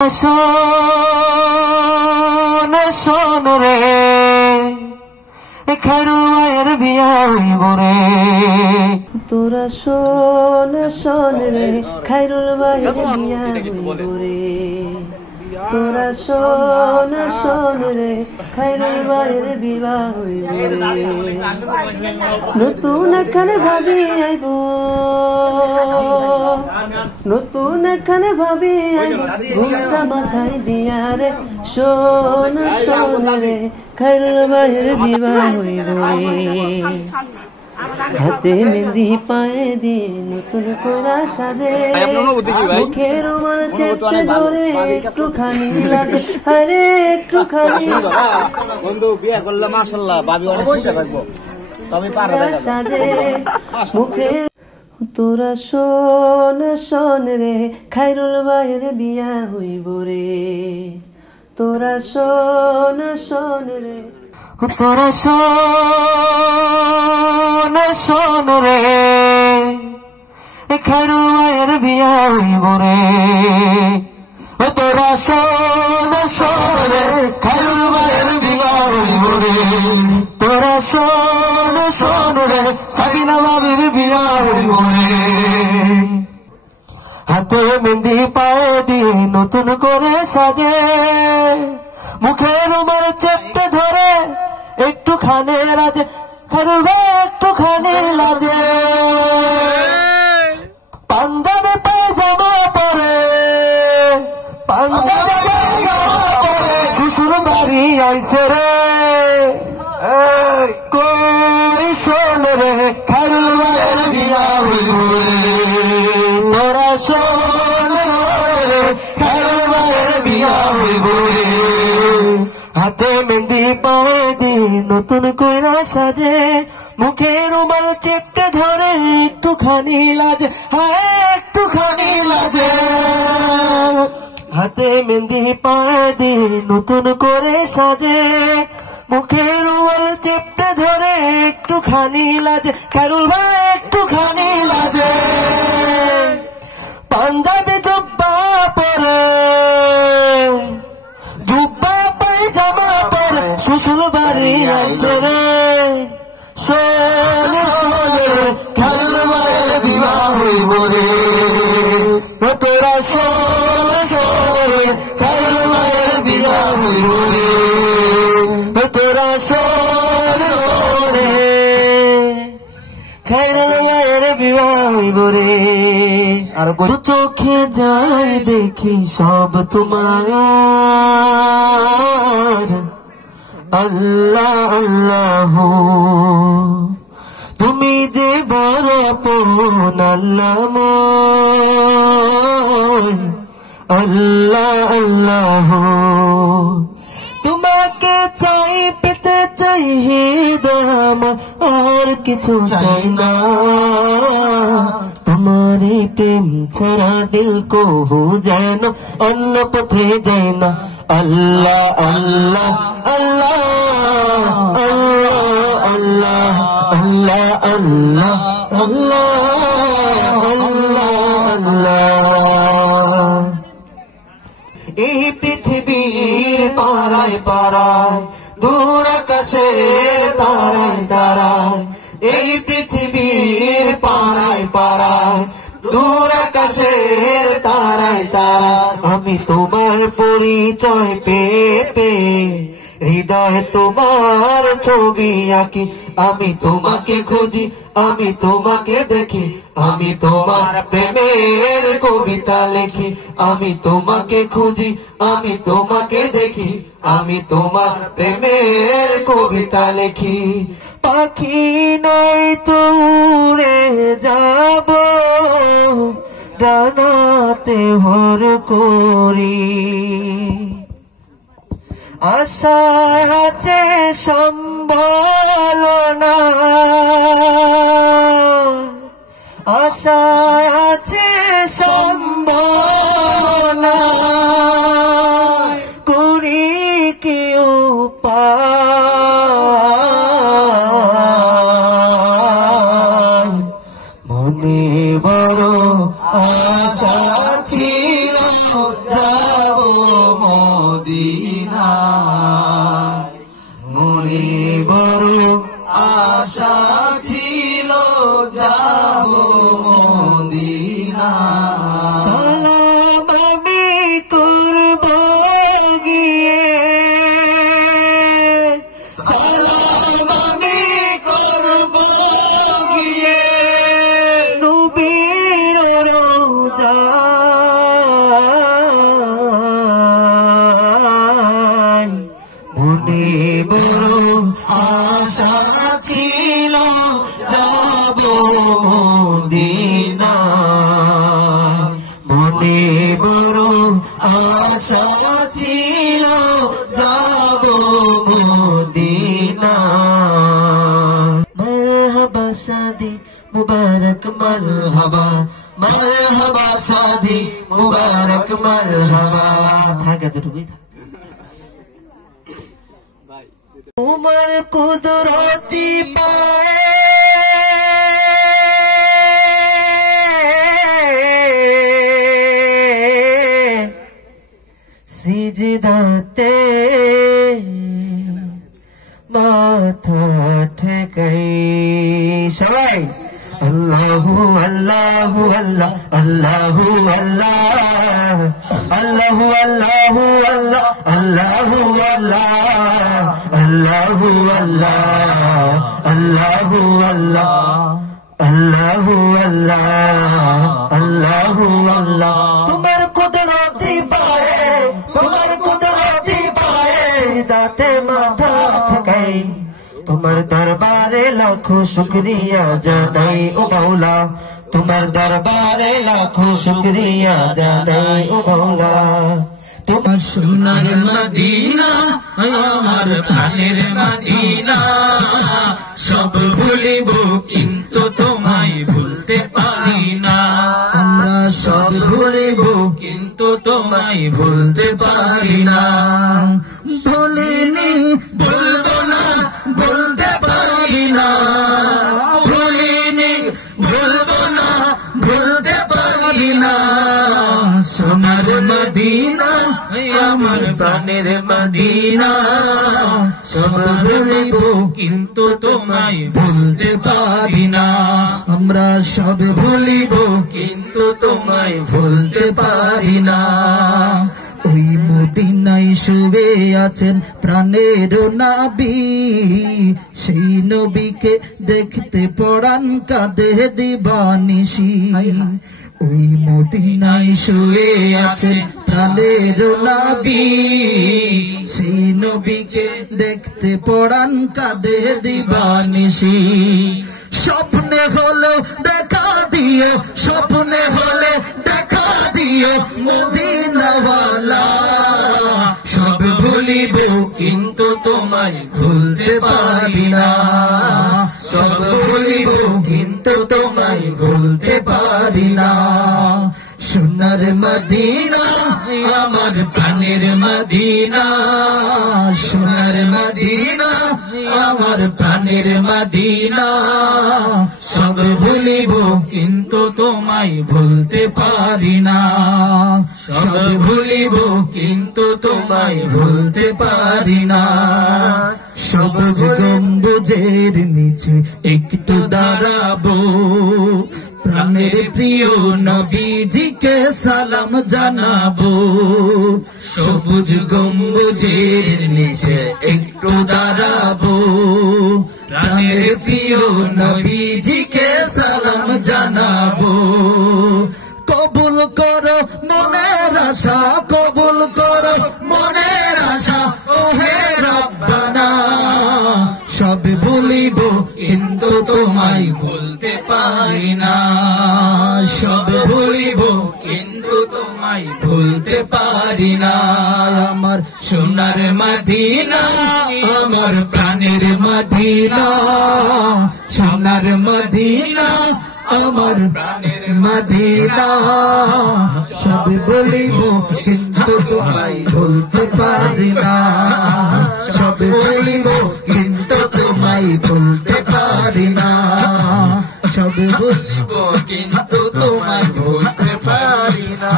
শোন শোন রে খেরুয়ার বিয়া হইব রে তোরা শোন শোন রে খাইরুল ভাইয়ের বিয়া হইব রে তোরা শোন শোন রে খাইরুল ভাইয়ের বিবাহ হইব রে নতুন এখানে ভাবি আইব নতুন এখানে ভাবি ঘুমটা মাথায় দিয়া রে শোন শোন রে খাইরুল ভাইয়ের বিবাহ হইব রে হাতে মেহেন্দি পায়ে দিয়ে নতুন করে সাজে মুখের রুমাল চেপে ধরে একটুখানি লাগে আরে একটুখানি বন্ধু বিয়ে করলে মাশাআল্লাহ ভাবি অবশ্যই থাকবো তবে সাজে মুখের তোরা শোন শোন রে খাইরুল ভাইয়ের বিয়া হইব রে তোরা শোন শোন রে তোরা শোন শোন রে খাইরুল ভাইয়ের বিয়া হইব রে তোরা শোন শোন রে খাইরুল ভাইয়ের বিয়া হইব রে তোরা শোন শোন রে সাকিনা বাবির বিয়া হইব রে হাতে মেহেন্দি পায়ে দিয়ে নতুন করে সাজে মুখে রুমাল চেপে ধরে একটুখানি লাজে খাইরুল ভাই একটুখানি লাজে পাঞ্জাবি পায়জামা পরে পাঞ্জাবি পায়জামা পরে শ্বশুর বাড়ি আইছে রে কই শোন রে খাইরুল ভাইয়ের বিয়া হইব রে তোরা শোন রে খাইরুল ভাইয়ের বিয়া হইব রে হাতে মেহেন্দি পায়ে দিয়ে নতুন কইরা সাজে মুখে রুমাল চেপে ধরে একটুখানি লাজে হ্যাঁ একটুখানি লাজে হাতে মেহেন্দি পায়ে দিয়ে নতুন করে সাজে মুখে রুমাল চেপে ধরে একটুখানি লাজে খাইরুল ভাই একটুখানি লাজে পাঞ্জাবি জুব্বা পরে জুব্বা পায়জামা পরে শ্বশুর বাড়ি আইছে রে শোন শোন রে খাইরুল ভাইয়ের বিবাহ হইব রে তোরা শোন শোন রে খাইরুল ভাইয়ের বিবাহ হইব রে তোরা শোন শোন রে খাইরুল ভাইয়ের বিবাহ হইব রে আর দু চোখে যায় দেখি সব তোমার আল্লাহ আল্লাহ তুমি যে বড় আপন আল্লাহ আল্লাহ আল্লাহ তোমাকে চাই পেতে চাই হে দাম আর কিছু চাই না তোমারে প্রেম ছাড়া দিল কো যেন অন্য পথে যায় না আল্লাহ আল্লাহ আল্লাহ আল্লাহ আল্লাহ আল্লাহ আল্লাহ আল্লাহ আল্লাহ এই পৃথিবীর পাড়ায় পাড়ায় দূর আকাশের তারায় তারায় এই পৃথিবীর পাড়ায় পাড়ায় দূর আকাশের তারায় তারায় আমি তোমার পরিচয় পেয়ে পেয়ে হৃদয় তোমার ছবি আঁকি আমি তোমাকে খুঁজি আমি তোমাকে দেখি আমি তোমার প্রেমের কবিতা লিখি আমি তোমাকে খুঁজি আমি তোমাকে দেখি আমি তোমার প্রেমের কবিতা লিখি পাখি নাই তো উড়ে যাব ডানাতে ভর করি আশা আছে সম্বল না আশা আছে সম্বল না করি কি উপায় মনে বড় আশা ছিল যাব মদিনা মনে বড় আশা ছিল যাব মদিনা সালাম আমি করব গিয়ে সালাম আমি করব গিয়ে নবীর রওজায় মনে বড় আশা ছিল যাব মদিনা মনে বড় আশা ছিল যাব মদিনা মারহাবা শাদি মুবারক মারহাবা মারহাবা শাদি মুবারক মারহাবা থাকে এতটুকুই থাকে তোমার কুদরতি পায়ে সিজদাতে মাথা ঠেকাই সবাই আল্লাহু আল্লাহু আল্লাহ আল্লাহু আল্লাহ আল্লাহু আল্লাহু আল্লাহ আল্লাহু আল্লাহ আল্লাহু আল্লাহ আল্লাহু আল্লাহ আল্লাহু আল্লাহ আল্লাহু আল্লাহ তোমার কুদরতি পায়ে তোমার কুদরতি পায়ে সিজদাতে মাথা ঠেকাই তোমার দরবারে লাখো শুকরিয়া জানাই ও মাওলা তোমার দরবারে লাখো শুকরিয়া জানাই ও মাওলা তোমার সোনার মদিনা আমার প্রাণের মদিনা সব ভুলিব কিন্তু তোমায় ভুলতে পারি না আমরা সব ভুলিব কিন্তু তোমায় ভুলতে পারি না ভুলিনি ভুলবো না ভুলতে পারি না ভুলিনি ভুলবো না ভুলতে পারি না সোনার মদিনা আমার প্রাণের মদিনা সব ভুলিব কিন্তু তোমায় ভুলতে পারি না আমরা সব ভুলিব কিন্তু তোমায় ভুলতে পারি না ওই মদিনায় শুয়ে আছেন প্রাণের নবী সেই নবীকে দেখতে পড়ান কাঁদে দিবানিশি ওই মদিনায় শুয়ে আছেন প্রাণের নবী সেই নবীকে দেখতে পড়ান কাঁদে দিবানিশি স্বপ্নে হলো দেখা দিও স্বপ্নে হলে দেখা দিও মদিনাওয়ালা সব ভুলিব কিন্তু তোমায় ভুলতে পারি না সব ভুলিব কিন্তু তোমায় ভুলতে পারি না সোনার মদিনা আমার প্রাণের মদিনা সোনার মদিনা আমার প্রাণের মদিনা সব ভুলিব কিন্তু তোমায় ভুলতে পারি না সব ভুলিব কিন্তু তোমায় ভুলতে পারি না সবুজ গম্বুজের নিচে একটু দাঁড়াবো প্রাণের প্রিয় নবীজিকে সালাম জানাবো সবুজ গম্বুজের নিচে একটু দাঁড়াবো প্রাণের প্রিয় নবীজিকে সালাম জানাবো কবুল করো মনের আশা কবুল করো মনের আশা ওহে রব্বানা সব ভুলিব কিন্তু তোমায় ভুলতে পারি না সব ভুলিব কিন্তু তোমায় ভুলতে পারি না আমার সোনার মদিনা আমার প্রাণের মদিনা সোনার মদিনা আমার প্রাণের মদিনা সব বলিব কিন্তু তোমায় ভুলতে পারি না সব বলিব কিন্তু তোমায় ভুলতে পারি না সব বলিব কিন্তু তোমায় ভুলতে পারি না